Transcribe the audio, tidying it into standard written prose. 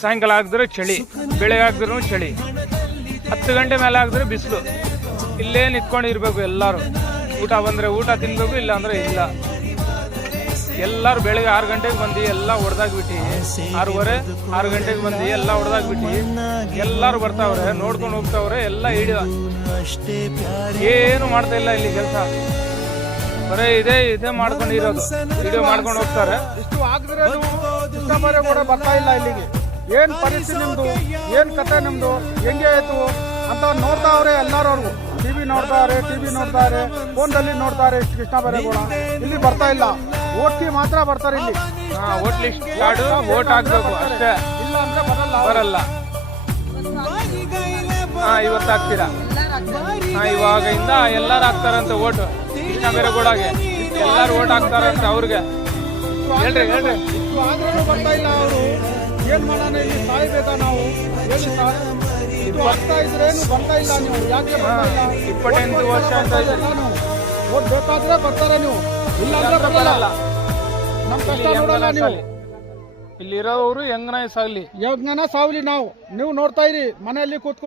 ಸಾಯಂಕಾಲ ಆಗಿದ್ರೆ ಚಳಿ, ಬೆಳಗ್ಗೆ ಆಗಿದ್ರು ಚಳಿ, 10 ಗಂಟೆ ಮೇಲೆ ಆಗಿದ್ರೆ ಬಿಸಿಲು. ಇಲ್ಲೇ ನಿಂತ್ಕೊಂಡು ಇರಬೇಕು ಎಲ್ಲರೂ. ಊಟ ಬಂದರೆ ಊಟ ತಿನ್ನಬೇಕು, ಇಲ್ಲ ಅಂದರೆ ಇಲ್ಲ. ಎಲ್ಲರೂ ಬೆಳಗ್ಗೆ 6 ಗಂಟೆಗೆ ಬಂದು ಎಲ್ಲ ಹೊಡೆದಾಗ್ಬಿಟ್ಟು, 6 ಗಂಟೆಗೆ ಬಂದು ಎಲ್ಲ ಹೊಡೆದಾಗ್ಬಿಟ್ಟು ಎಲ್ಲರೂ ಬರ್ತಾವ್ರೆ, ನೋಡ್ಕೊಂಡು ಹೋಗ್ತಾವ್ರೆ. ಎಲ್ಲ ಹಿಡಿದ ಏನು ಮಾಡ್ತಾ ಇಲ್ಲ ಇಲ್ಲಿ ಕೆಲಸ, ಬರೀ ಇದೇ ಮಾಡ್ಕೊಂಡು ಇರೋದು, ವಿಡಿಯೋ ಮಾಡ್ಕೊಂಡು ಹೋಗ್ತಾರೆ. ಇಷ್ಟು ಆಗಿದ್ರೆ ಕೃಷ್ಣಬಾರೆ ಕೂಡ ಬರ್ತಾ ಇಲ್ಲ ಇಲ್ಲಿಗೆ. ಏನ್ ಪರಿಸ್ಥಿತಿ ನಿಮ್ದು, ಏನ್ ಕತೆ ನಿಮ್ದು, ಹೆಂಗೆ ಆಯ್ತು ಅಂತ ನೋಡ್ತಾವ್ರೆ ಎಲ್ಲರೂ. ಟಿವಿ ನೋಡ್ತಾರೆ, ಫೋನ್ದಲ್ಲಿ ನೋಡ್ತಾರೆ. ಇಷ್ಟು ಕೃಷ್ಣಬಾರೆ ಕೂಡ ಇಲ್ಲಿ ಬರ್ತಾ ಇಲ್ಲ. ಓಟ್ಗೆ ಮಾತ್ರ ಬರ್ತಾರೆ ಇಲ್ಲಿ. ಓಟ್ ಲಿಸ್ಟ್ ಕಾರ್ಡು, ಓಟ್ ಹಾಕ್ಬೇಕು ಅಷ್ಟೇ, ಇಲ್ಲ ಅಂದ್ರೆ ಬರಲ್ಲ. ಇವತ್ತು ಹಾಕ್ತೀರಾ? ಇವಾಗಿಂದ ಎಲ್ಲರೂ ಹಾಕ್ತಾರಂತೆ ಓಟು. ಕೃಷ್ಣಬಾರೆ ಕೂಡಗೆ ಎಲ್ಲರೂ ಓಟ್ ಹಾಕ್ತಾರಂತ ಅವ್ರಿಗೆ. ಹೇಳ್ರಿ ಇಷ್ಟು ಆದ್ರೂ ಬರ್ತಾ ಇಲ್ಲ ಅವರು. ಏನ್ ಮಾಡೋಣ, ಇಲ್ಲಿ ಸಾಯ್ಬೇಕಾ ನಾವು? ಹೇಳಿ ಸರ್, ಇದು ಆಗ್ತಾ ಇದ್ರೇನು ಬರ್ತಾ ಇಲ್ಲ ನೀವು? ಯಾಕೆ 28 ವರ್ಷ ಅಂತ ಓಟ್ ಬೇಕಾದ್ರೆ ಬರ್ತಾರೆ ನೀವು, ಇಲ್ಲ ಅಂದ್ರೆ ಬರಲ್ಲ. ನಮ್ ಕಷ್ಟ ನೋಡಲ್ಲ ನೀವು. ಇಲ್ಲಿರೋರು ಹೆಂಗನ ಸಾಗ್ಲಿ ನಾವು ನೀವು ನೋಡ್ತಾ ಇರಿ ಮನೆಯಲ್ಲಿ ಕೂತ್ಕೊಂಡು.